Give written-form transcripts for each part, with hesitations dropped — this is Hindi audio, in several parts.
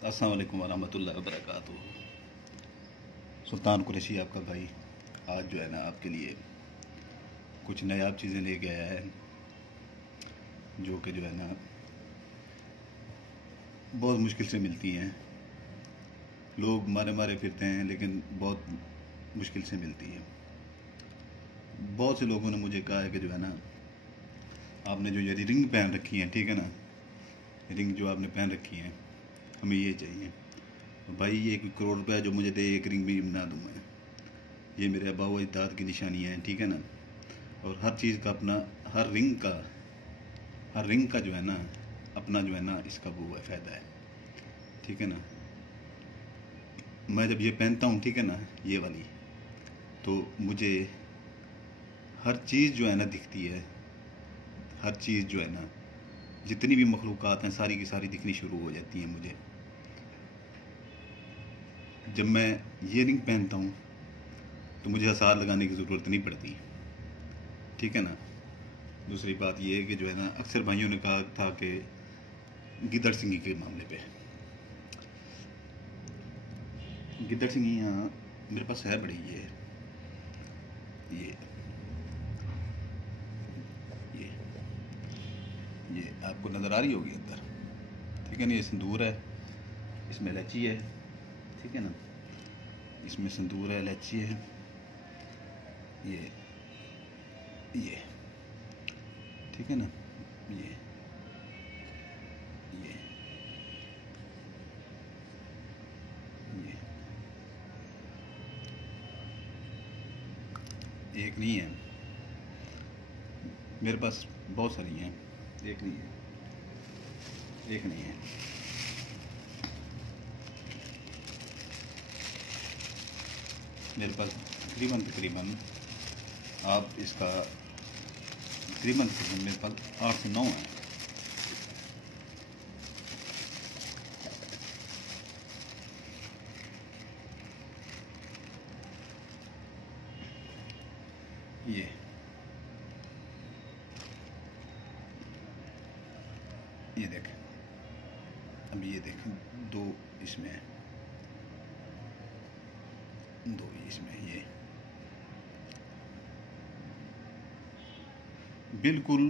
अस्सलाम वालेकुम वरहमतुल्लाहि वबरकातुहू। सुल्तान कुरैशी आपका भाई आज जो है ना आपके लिए कुछ नायाब चीज़ें लेके आया है, जो कि जो है ना बहुत मुश्किल से मिलती हैं। लोग मारे मारे फिरते हैं लेकिन बहुत मुश्किल से मिलती है। बहुत से लोगों ने मुझे कहा है कि जो है ना आपने जो ये रिंग पहन रखी है, ठीक है ना, रिंग जो आपने पहन रखी है हमें ये चाहिए। तो भाई ये 1 करोड़ रुपया जो मुझे दे, एक रिंग भी बना दूँ मैं। ये मेरे अब्बा व अजदाद की निशानी है, ठीक है ना। और हर चीज़ का अपना, हर रिंग का जो है ना अपना जो है ना इसका वो है फ़ायदा है, ठीक है ना। मैं जब ये पहनता हूँ, ठीक है ना, ये वाली, तो मुझे हर चीज़ जो है ना दिखती है। हर चीज़ जो है ना, जितनी भी मखलूक़ात हैं सारी की सारी दिखनी शुरू हो जाती हैं मुझे जब मैं ये रिंग पहनता हूँ। तो मुझे हिसार लगाने की ज़रूरत नहीं पड़ती, ठीक है ना। दूसरी बात ये है कि जो है ना अक्सर भाइयों ने कहा था कि गिद्दड़ सिंगी के मामले पे, गिद्दड़ सिंगी यहाँ मेरे पास है बड़ी। ये ये आपको नज़र आ रही होगी अंदर, ठीक है ना। ये सिंदूर है, इसमें इलायची है, ठीक है ना। इसमें सिंदूर है, इलायची है, ये ठीक है ना। ये ये ये एक नहीं है मेरे पास, बहुत सारी हैं। एक नहीं है, एक नहीं है। मेरे पास तकरीबन आप इसका तकरीबन मेरे पास 8 से 9 है। ये देख, अब ये देख, 2 इसमें है, 2 इसमें। ये बिल्कुल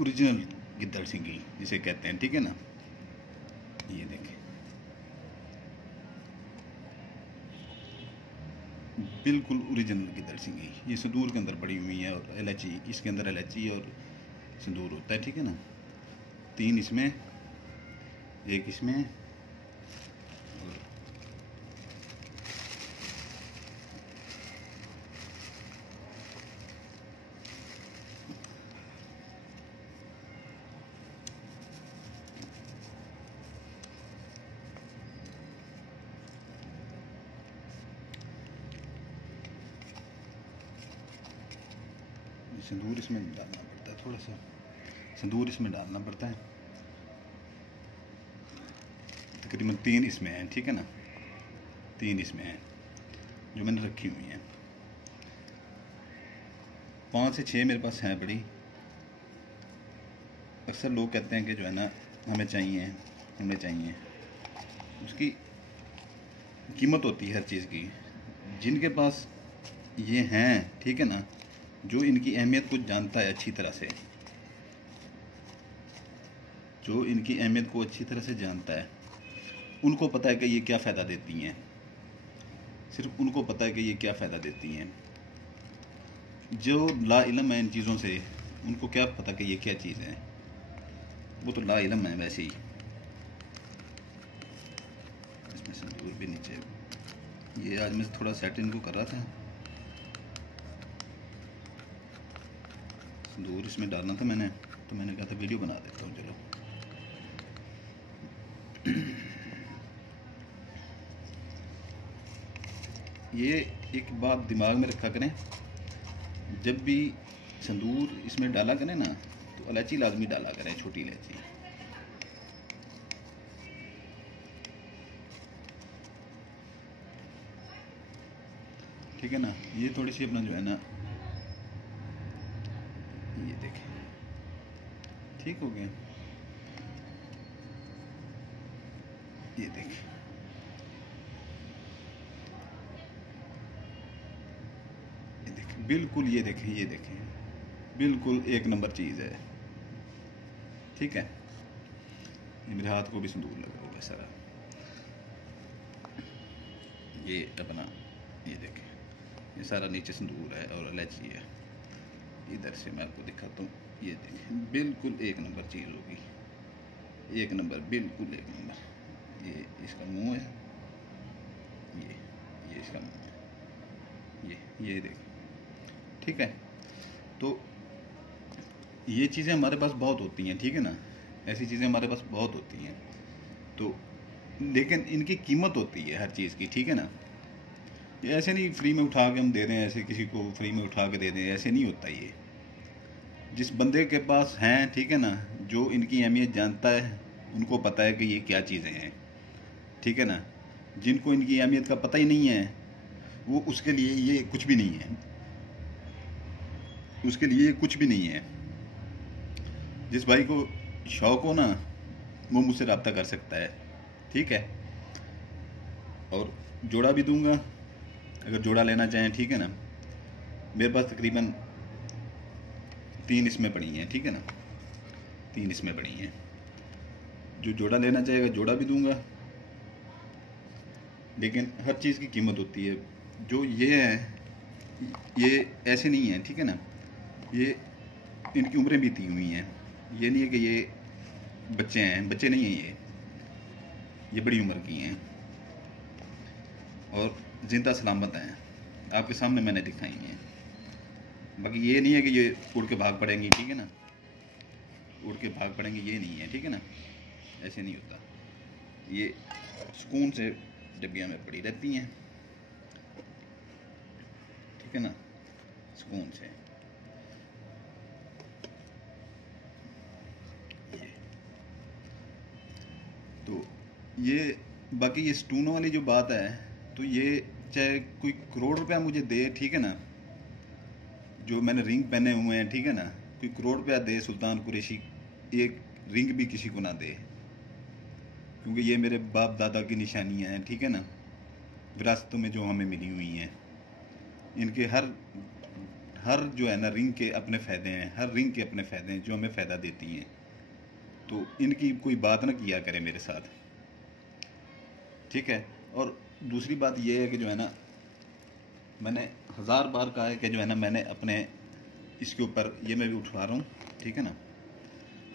ओरिजिनल गिद्दड़ सिंगी जिसे कहते हैं, ठीक है ना। ये देखें, बिल्कुल ओरिजिनल गिद्दड़ सिंगी। ये सिंदूर के अंदर पड़ी हुई है और इलायची, इसके अंदर इलायची और सिंदूर होता है, ठीक है ना। 3 इसमें, 1 इसमें और सिंदूर इसमें डालना पड़ता है, थोड़ा सा सिंदूर इसमें डालना पड़ता है। तकरीबन 3 इसमें हैं, ठीक है ना। 3 इसमें हैं जो मैंने रखी हुई हैं। 5 से 6 मेरे पास हैं बड़ी। अक्सर लोग कहते हैं कि जो है ना हमें चाहिए। उसकी कीमत होती है हर चीज़ की। जिनके पास ये हैं, ठीक है ना, जो इनकी अहमियत को जानता है अच्छी तरह से, जो इनकी अहमियत को अच्छी तरह से जानता है, उनको पता है कि ये क्या फ़ायदा देती हैं। सिर्फ उनको पता है कि ये क्या फ़ायदा देती हैं। जो लाइलम है इन चीज़ों से, उनको क्या पता कि ये क्या चीज़ है। वो तो लाइलम है वैसे ही। इसमें सिंदूर भी नीचे, ये आज मैं थोड़ा सेट इनको कर रहा था। सिंदूर इसमें डालना था मैंने, तो मैंने कहा था वीडियो बना देता हूँ, चलो। ये एक बात दिमाग में रखा करें, जब भी सिंदूर इसमें डाला करें ना, तो इलायची लाजमी डाला करें, छोटी इलायची। ठीक है ना। ये थोड़ी सी अपना जो है ना, ये देखें, ठीक हो गया। ये देखें, ये देखें, बिल्कुल ये देखें, ये देखें, बिल्कुल एक नंबर चीज़ है। ठीक है, ये मेरे हाथ को भी सिंदूर लगा हुआ है सारा। ये अपना ये देखें, ये सारा नीचे सिंदूर है और इलायची है। इधर से मैं आपको दिखाता हूँ, ये देखें, बिल्कुल एक नंबर चीज़ होगी, एक नंबर, बिल्कुल एक नंबर। ये इसका मुंह है, ये इसका मुंह है, ये देखें। ठीक है, तो ये चीज़ें हमारे पास बहुत होती हैं, ठीक है ना, ऐसी चीज़ें हमारे पास बहुत होती हैं। तो लेकिन इनकी कीमत होती है हर चीज़ की, ठीक है ना। ये ऐसे नहीं फ्री में उठा के हम दे दें, ऐसे किसी को फ्री में उठा के दे दें, ऐसे नहीं होता। ये जिस बंदे के पास हैं, ठीक है ना, जो इनकी अहमियत जानता है, उनको पता है कि ये क्या चीज़ें हैं, ठीक है ना। जिनको इनकी अहमियत का पता ही नहीं है, वो उसके लिए ये कुछ भी नहीं है, उसके लिए ये कुछ भी नहीं है। जिस भाई को शौक़ हो ना, वो मुझसे रब्ता कर सकता है, ठीक है। और जोड़ा भी दूंगा अगर जोड़ा लेना चाहें, ठीक है ना। मेरे पास तकरीबन 3 इसमें पड़ी हैं, ठीक है ना, 3 इसमें पड़ी हैं। जो जोड़ा लेना चाहेगा जोड़ा भी दूंगा, लेकिन हर चीज़ की कीमत होती है। जो ये है, ये ऐसे नहीं है, ठीक है ना। ये इनकी उम्रें बीती हुई हैं, ये नहीं है कि ये बच्चे हैं, बच्चे नहीं हैं ये बड़ी उम्र की हैं और जिंदा सलामत हैं, आपके सामने मैंने दिखाई हैं। बाकी ये नहीं है कि ये उड़ के भाग पड़ेंगी, ठीक है ना, उड़ के भाग पड़ेंगी, ये नहीं है, ठीक है ना, ऐसे नहीं होता। ये सुकून से डिब्बिया में पड़ी रहती हैं, ठीक है ना, सुकून से। तो ये बाकी ये स्टूनों वाली जो बात है, तो ये चाहे कोई करोड़ रुपया मुझे दे, ठीक है ना, जो मैंने रिंग पहने हुए हैं, ठीक है ना, कोई करोड़ रुपया दे सुल्तान कुरैशी, एक रिंग भी किसी को ना दे, क्योंकि ये मेरे बाप दादा की निशानियां हैं, ठीक है ना, विरासतों में जो हमें मिली हुई हैं। इनके हर जो है ना, रिंग के अपने फ़ायदे हैं, हर रिंग के अपने फ़ायदे हैं जो हमें फ़ायदा देती हैं। तो इनकी कोई बात ना किया करे मेरे साथ, ठीक है। और दूसरी बात यह है कि जो है ना, मैंने 1000 बार कहा है कि जो है ना, मैंने अपने इसके ऊपर, ये मैं भी उठवा रहा हूँ, ठीक है ना,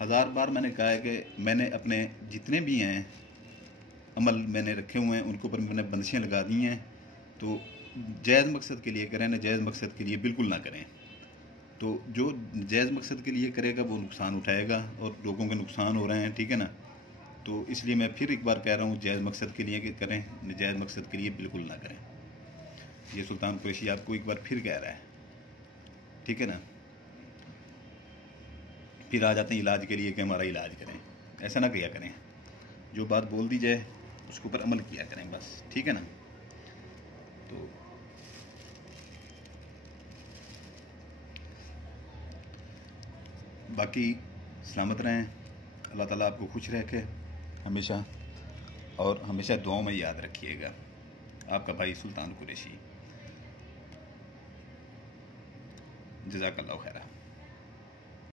1000 बार मैंने कहा है कि मैंने अपने जितने भी हैं अमल मैंने रखे हुए हैं, उनके ऊपर मैंने बंदिशें लगा दी हैं। तो जायज़ मकसद के लिए करें, ना जायज़ मकसद के लिए बिल्कुल ना करें। तो जो जायज़ मकसद के लिए करेगा वो नुकसान उठाएगा, और लोगों के नुकसान हो रहे हैं, ठीक है ना। तो इसलिए मैं फिर एक बार कह रहा हूँ, जायज़ मकसद के लिए करें, नाजायज़ मकसद के लिए बिल्कुल ना करें। ये सुल्तान कुरैशी आपको एक बार फिर कह रहा है, ठीक है ना। फिर आ जाते हैं इलाज के लिए कि हमारा इलाज करें, ऐसा ना किया करें। जो बात बोल दी जाए उसके ऊपर अमल किया करें बस, ठीक है ना। तो बाकी सलामत रहें, अल्लाह ताला आपको खुश रखे हमेशा, और हमेशा दुआओं में याद रखिएगा। आपका भाई सुल्तान कुरैशी। जज़ाकल्लाहु खैरा।